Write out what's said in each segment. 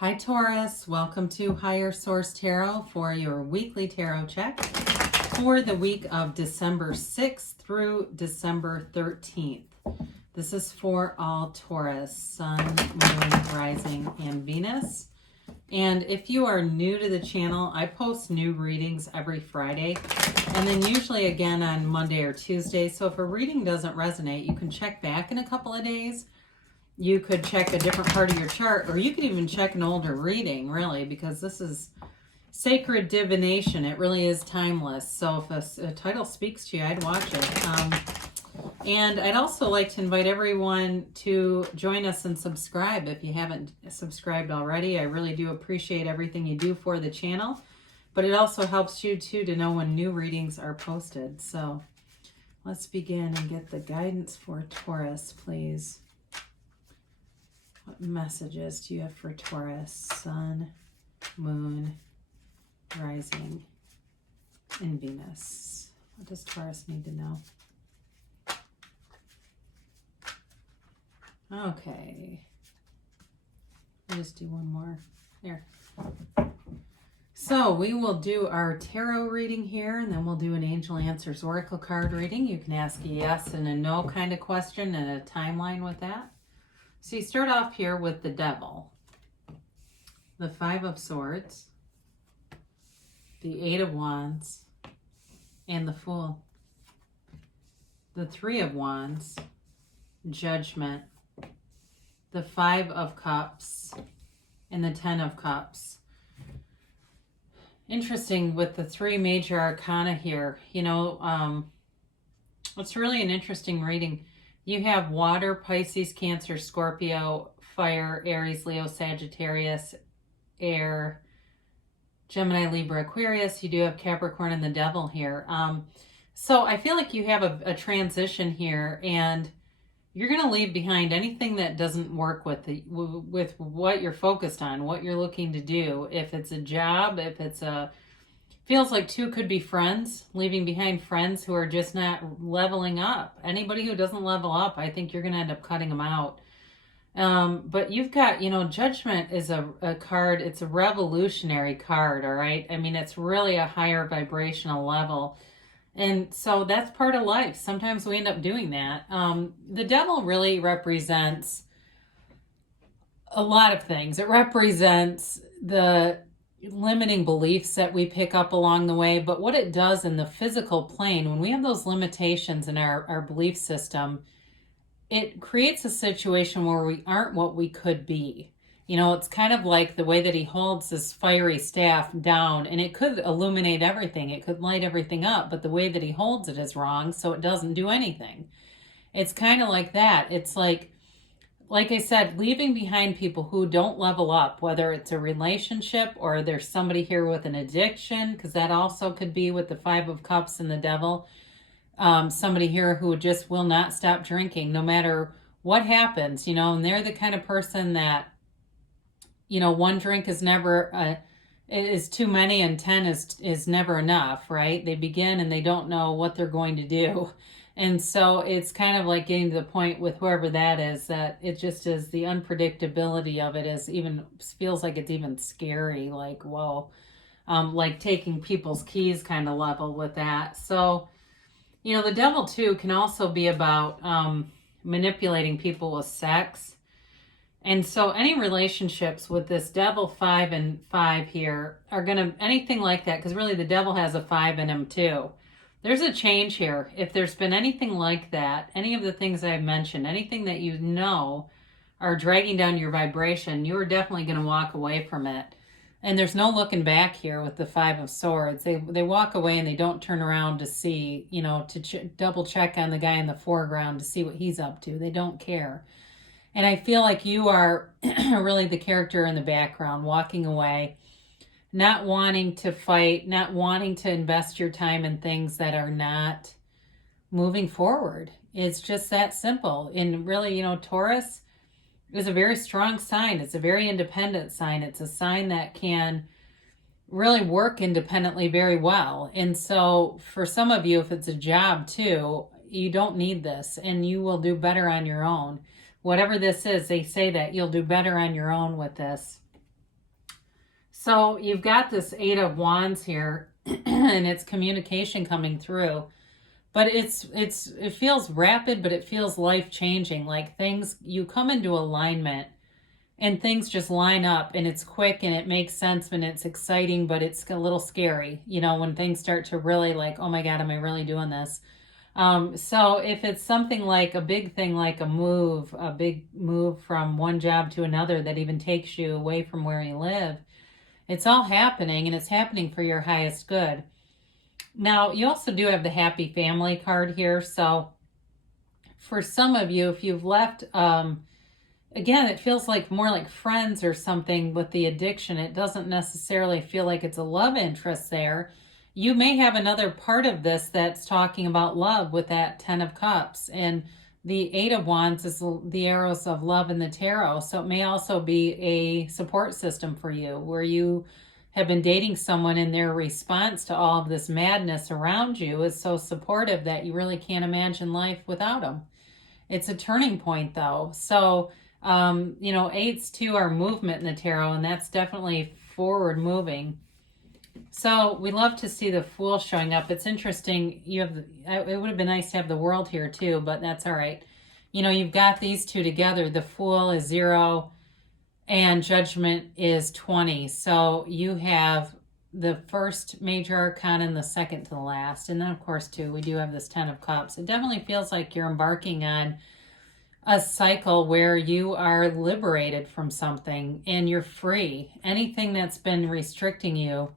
Hi Taurus, welcome to Higher Source Tarot for your weekly tarot check for the week of December 6th through December 13th. This is for all Taurus, Sun, Moon, Rising, and Venus. And if you are new to the channel, I post new readings every Friday and then usually again on Monday or Tuesday. So if a reading doesn't resonate, you can check back in a couple of days. You could check a different part of your chart, or you could even check an older reading, really, because this is sacred divination. It really is timeless. So if a title speaks to you, I'd watch it. And I'd also like to invite everyone to join us and subscribe if you haven't subscribed already. I really do appreciate everything you do for the channel, but it also helps you too to know when new readings are posted. So let's begin and get the guidance for Taurus, please. What messages do you have for Taurus, Sun, Moon, Rising, and Venus? What does Taurus need to know? Okay. I'll just do one more. There. So we will do our tarot reading here, and then we'll do an Angel Answers Oracle card reading. You can ask a yes and a no kind of question and a timeline with that. So you start off here with the Devil, the Five of Swords, the Eight of Wands, and the Fool. The Three of Wands, Judgment, the Five of Cups, and the Ten of Cups. Interesting with the three major arcana here. You know, it's really an interesting reading. You have water, Pisces, Cancer, Scorpio, fire, Aries, Leo, Sagittarius, air, Gemini, Libra, Aquarius. You do have Capricorn and the Devil here. So I feel like you have a transition here, and you're going to leave behind anything that doesn't work with what you're focused on, what you're looking to do. If it's a job, if it's feels like two could be friends, leaving behind friends who are just not leveling up. Anybody who doesn't level up, I think you're going to end up cutting them out. But you've got, you know, Judgment is a card. It's a revolutionary card, all right? I mean, it's really a higher vibrational level. And so that's part of life. Sometimes we end up doing that. The Devil really represents a lot of things. It represents the limiting beliefs that we pick up along the way, but what it does in the physical plane, when we have those limitations in our belief system, it creates a situation where we aren't what we could be. You know, it's kind of like the way that he holds this fiery staff down, and it could illuminate everything, it could light everything up, but the way that he holds it is wrong, so it doesn't do anything. It's kind of like that. It's like I said, leaving behind people who don't level up, whether it's a relationship or there's somebody here with an addiction, because that also could be with the Five of Cups and the Devil. Somebody here who just will not stop drinking no matter what happens, you know, and they're the kind of person that, you know, one drink is never, is too many, and 10 is never enough, right? They begin and they don't know what they're going to do. And so it's kind of like getting to the point with whoever that is, that it just is, the unpredictability of it is even, feels like it's even scary, like, whoa, like taking people's keys kind of level with that. So, you know, the Devil too can also be about manipulating people with sex. And so any relationships with this Devil 5 and 5 here are going to, anything like that, because really the Devil has a 5 in him too. There's a change here. If there's been anything like that, any of the things I've mentioned, anything that you know are dragging down your vibration, you're definitely going to walk away from it. And there's no looking back here with the Five of Swords. They walk away and they don't turn around to see, you know, to double check on the guy in the foreground to see what he's up to. They don't care. And I feel like you are really the character in the background, walking away, not wanting to fight, not wanting to invest your time in things that are not moving forward. It's just that simple. And really, you know, Taurus is a very strong sign. It's a very independent sign. It's a sign that can really work independently very well. And so for some of you, if it's a job too, you don't need this and you will do better on your own. Whatever this is, they say that you'll do better on your own with this. So you've got this Eight of Wands here, and it's communication coming through. But it feels rapid, but it feels life-changing. Like things, you come into alignment and things just line up, and it's quick and it makes sense and it's exciting, but it's a little scary, you know, when things start to really like, oh my God, am I really doing this? So if it's something like a big thing, like a big move from one job to another that even takes you away from where you live, it's all happening, and it's happening for your highest good. Now, you also do have the happy family card here. So for some of you, if you've left, again, it feels like more like friends or something with the addiction. It doesn't necessarily feel like it's a love interest there. You may have another part of this that's talking about love with that 10 of Cups. And the Eight of Wands is the arrows of love in the tarot. So it may also be a support system for you where you have been dating someone and their response to all of this madness around you is so supportive that you really can't imagine life without them. It's a turning point though. So, you know, eights too are movement in the tarot, and that's definitely forward moving. So we love to see the Fool showing up. It's interesting. You have, it would have been nice to have the World here too, but that's all right. You know, you've got these two together. The Fool is 0 and Judgment is 20. So you have the first major arcana and the second to the last. And then of course too, we do have this 10 of Cups. It definitely feels like you're embarking on a cycle where you are liberated from something and you're free. Anything that's been restricting you,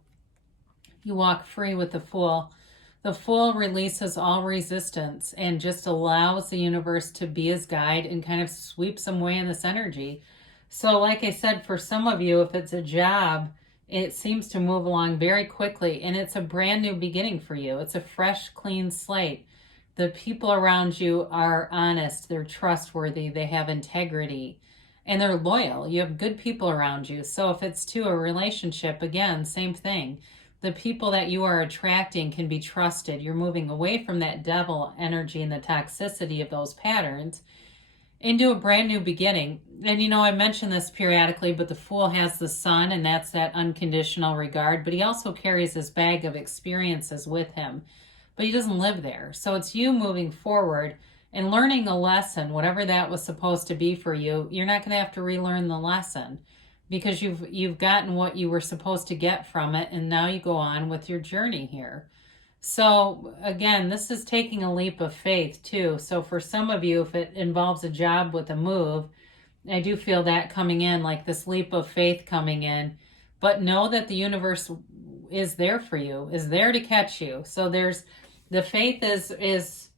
you walk free with the Fool. The Fool releases all resistance and just allows the universe to be his guide and kind of sweeps them away in this energy. So like I said, for some of you, if it's a job, it seems to move along very quickly, and it's a brand new beginning for you. It's a fresh, clean slate. The people around you are honest, they're trustworthy, they have integrity, and they're loyal. You have good people around you. So if it's to a relationship, again, same thing. The people that you are attracting can be trusted. You're moving away from that devil energy and the toxicity of those patterns into a brand new beginning. And you know, I mention this periodically, but the Fool has the Sun, and that's that unconditional regard, but he also carries this bag of experiences with him, but he doesn't live there. So it's you moving forward and learning a lesson, whatever that was supposed to be for you. You're not going to have to relearn the lesson because you've gotten what you were supposed to get from it, and now you go on with your journey here. So again, this is taking a leap of faith too. So for some of you, if it involves a job with a move, I do feel that coming in, like this leap of faith coming in. But know that the universe is there for you, is there to catch you. So there's, the faith is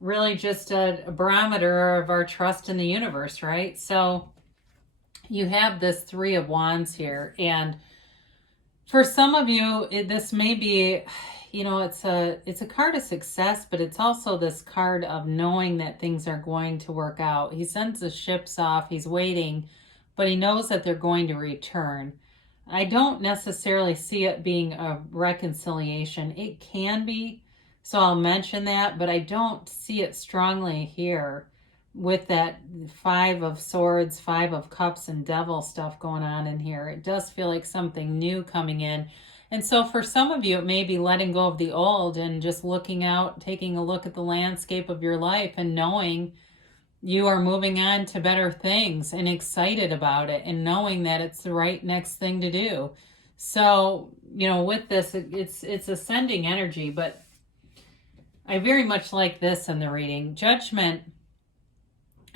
really just a barometer of our trust in the universe, right? So you have this Three of Wands here, and for some of you, this may be, you know, it's a card of success, but it's also this card of knowing that things are going to work out. He sends the ships off, he's waiting, but he knows that they're going to return. I don't necessarily see it being a reconciliation. It can be, so I'll mention that, but I don't see it strongly here with that Five of Swords, Five of Cups, and Devil stuff going on in here. It does feel like something new coming in. And so for some of you, it may be letting go of the old and just looking out, taking a look at the landscape of your life and knowing you are moving on to better things and excited about it and knowing that it's the right next thing to do. So, you know, with this, it's ascending energy, but I very much like this in the reading. Judgment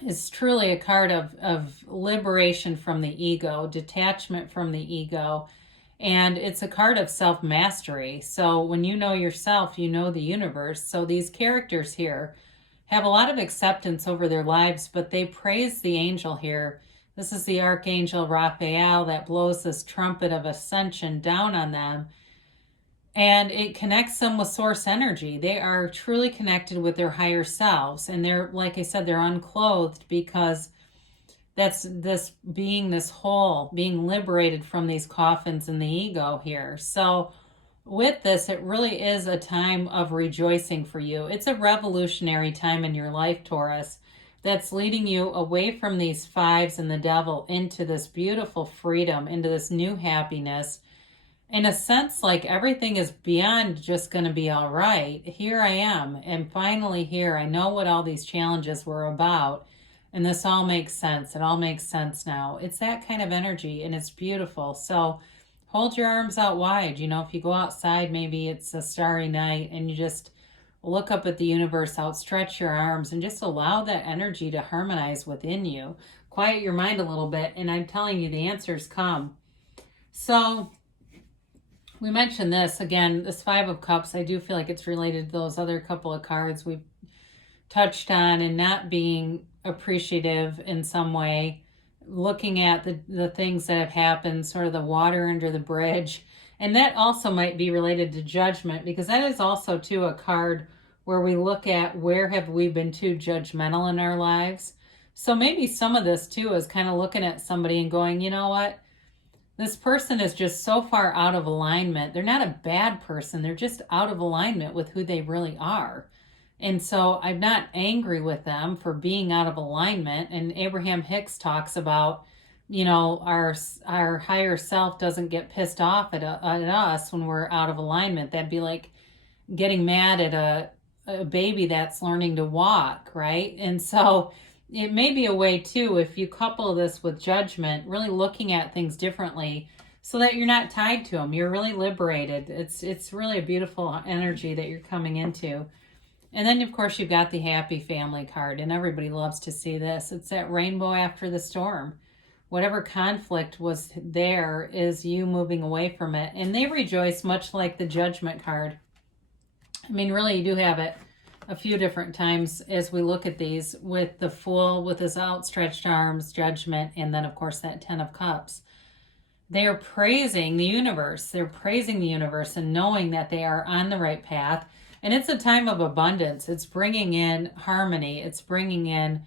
is truly a card of liberation from the ego, detachment from the ego, and it's a card of self-mastery. So when you know yourself, you know the universe. So these characters here have a lot of acceptance over their lives, but they praise the angel here. This is the Archangel Raphael that blows this trumpet of ascension down on them. And it connects them with source energy. They are truly connected with their higher selves. And they're, like I said, they're unclothed because that's this being this whole, being liberated from these coffins and the ego here. So with this, it really is a time of rejoicing for you. It's a revolutionary time in your life, Taurus, that's leading you away from these fives and the devil into this beautiful freedom, into this new happiness. In a sense, like everything is beyond just going to be all right. Here I am, and finally here. I know what all these challenges were about, and this all makes sense. It all makes sense now. It's that kind of energy, and it's beautiful. So hold your arms out wide. You know, if you go outside, maybe it's a starry night, and you just look up at the universe, outstretch your arms, and just allow that energy to harmonize within you. Quiet your mind a little bit, and I'm telling you, the answers come. So we mentioned this again, this Five of Cups. I do feel like it's related to those other couple of cards we've touched on, and not being appreciative in some way, looking at the things that have happened, sort of the water under the bridge. And that also might be related to judgment, because that is also too a card where we look at where have we been too judgmental in our lives. So maybe some of this too is kind of looking at somebody and going, you know what? This person is just so far out of alignment. They're not a bad person. They're just out of alignment with who they really are. And so I'm not angry with them for being out of alignment. And Abraham Hicks talks about, you know, our higher self doesn't get pissed off at us when we're out of alignment. That'd be like getting mad at a baby that's learning to walk, right? And so it may be a way too, if you couple this with judgment, really looking at things differently so that you're not tied to them. You're really liberated. It's really a beautiful energy that you're coming into. And then, of course, you've got the happy family card, and everybody loves to see this. It's that rainbow after the storm. Whatever conflict was there is you moving away from it. And they rejoice, much like the judgment card. I mean, really, you do have it a few different times as we look at these, with the Fool with his outstretched arms, judgment, and then, of course, that Ten of Cups. They are praising the universe. They're praising the universe and knowing that they are on the right path. And it's a time of abundance. It's bringing in harmony. It's bringing in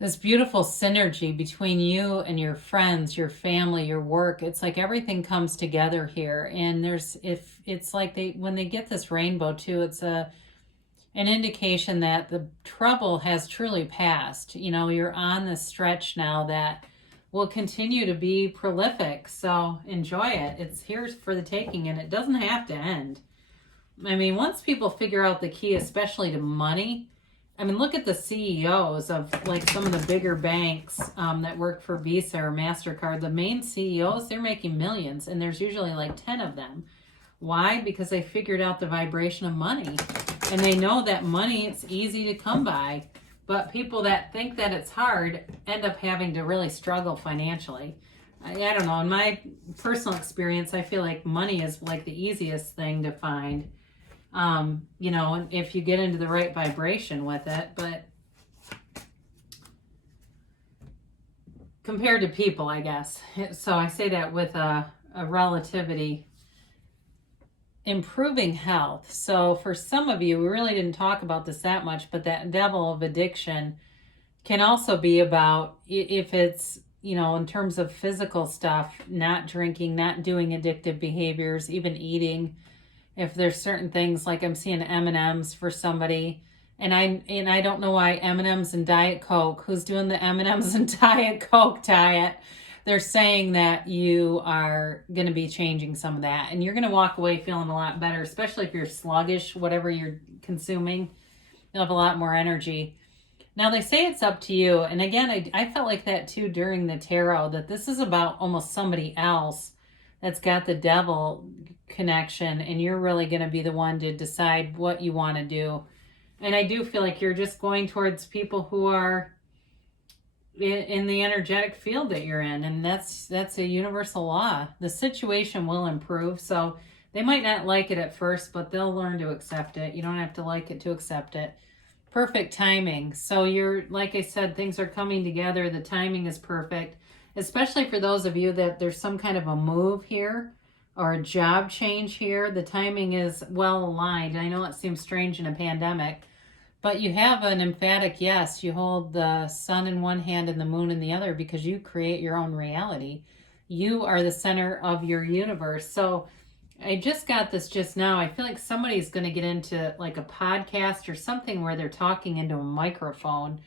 this beautiful synergy between you and your friends, your family, your work. It's like everything comes together here. And it's like when they get this rainbow too, it's an indication that the trouble has truly passed. You know, you're on this stretch now that will continue to be prolific. So enjoy it. It's here for the taking, and it doesn't have to end. I mean, once people figure out the key, especially to money, I mean, look at the CEOs of like some of the bigger banks that work for Visa or MasterCard. The main CEOs, they're making millions, and there's usually like 10 of them. Why? Because they figured out the vibration of money, and they know that money, it's easy to come by, but people that think that it's hard end up having to really struggle financially. I don't know. In my personal experience, I feel like money is like the easiest thing to find. You know, if you get into the right vibration with it, but compared to people, I guess. So I say that with a relativity. Improving health. So for some of you, we really didn't talk about this that much, but that devil of addiction can also be about, if it's, you know, in terms of physical stuff, not drinking, not doing addictive behaviors, even eating. If there's certain things, like I'm seeing M&Ms for somebody, and I don't know why M&Ms and Diet Coke. Who's doing the M&Ms and Diet Coke diet? They're saying that you are going to be changing some of that, and you're going to walk away feeling a lot better, especially if you're sluggish, whatever you're consuming. You'll have a lot more energy. Now, they say it's up to you, and again, I felt like that too during the tarot, that this is about almost somebody else that's got the devil connection, and you're really going to be the one to decide what you want to do. And I do feel like you're just going towards people who are in the energetic field that you're in, and that's a universal law. The situation will improve, so they might not like it at first, but they'll learn to accept it. You don't have to like it to accept it. Perfect timing. So you're, like I said, things are coming together. The timing is perfect, especially for those of you that there's some kind of a move here or a job change here. The timing is well aligned. I know it seems strange in a pandemic, but you have an emphatic yes. You hold the sun in one hand and the moon in the other, because you create your own reality. You are the center of your universe. So I just got this just now. I feel like somebody's going to get into like a podcast or something where they're talking into a microphone.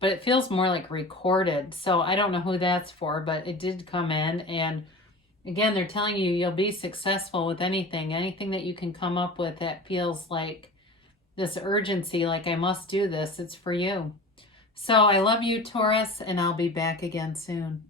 but it feels more like recorded. So I don't know who that's for, but it did come in. And again, they're telling you you'll be successful with anything that you can come up with that feels like this urgency, like I must do this. It's for you. So I love you, Taurus, and I'll be back again soon.